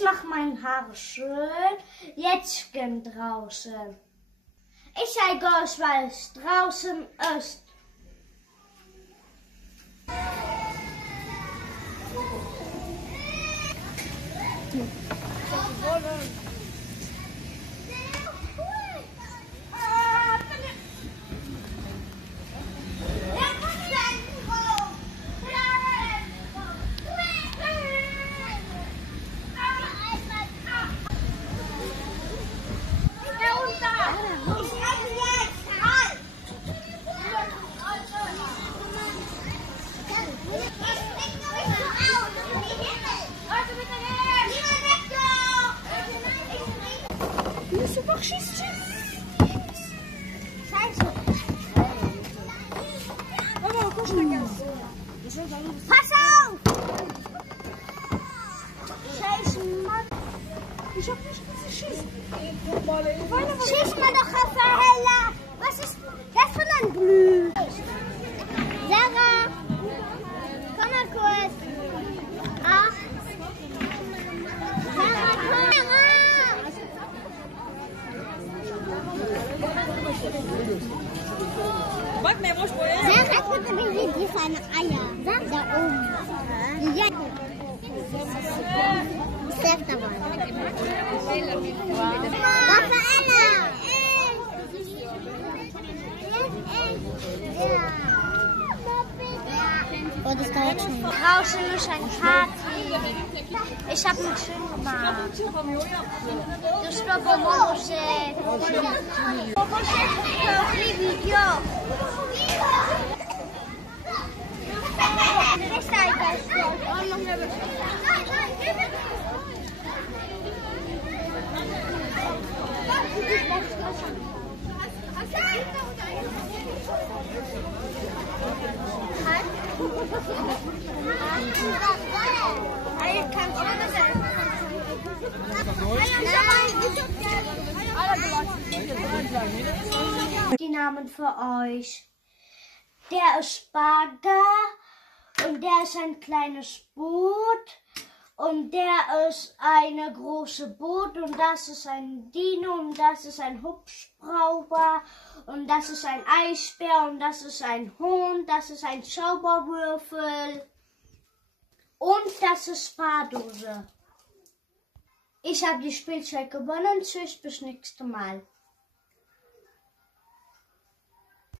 Ich mache meine Haare schön. Jetzt gehen draußen. Ich zeige euch, was draußen ist. Schieß. Scheiße. Pass auf! Scheiße, Mann. Ich hab nicht geschossen. Schieß mal doch, Raffaella. Was ist das für ein Blüh? Sarah, komm mal kurz. Ach. Sarah, komm. Sarah, die seine Eier. Sag da oben. Ja. Sag da mal. Raffaella. Oh, das dauert schon. Draußen ist ein Party. Ich hab mich schön gemacht. Du stopp pomoże. Pomoże to video. Die Namen für euch. Der ist Bagger und der ist ein kleines Boot und der ist eine große Boot und das ist ein Dino und das ist ein Hubschrauber und das ist ein Eisbär und das ist ein Hund, das ist ein Zauberwürfel und das ist Spardose. Ich habe die Spielzeug gewonnen. Tschüss, bis nächstes Mal.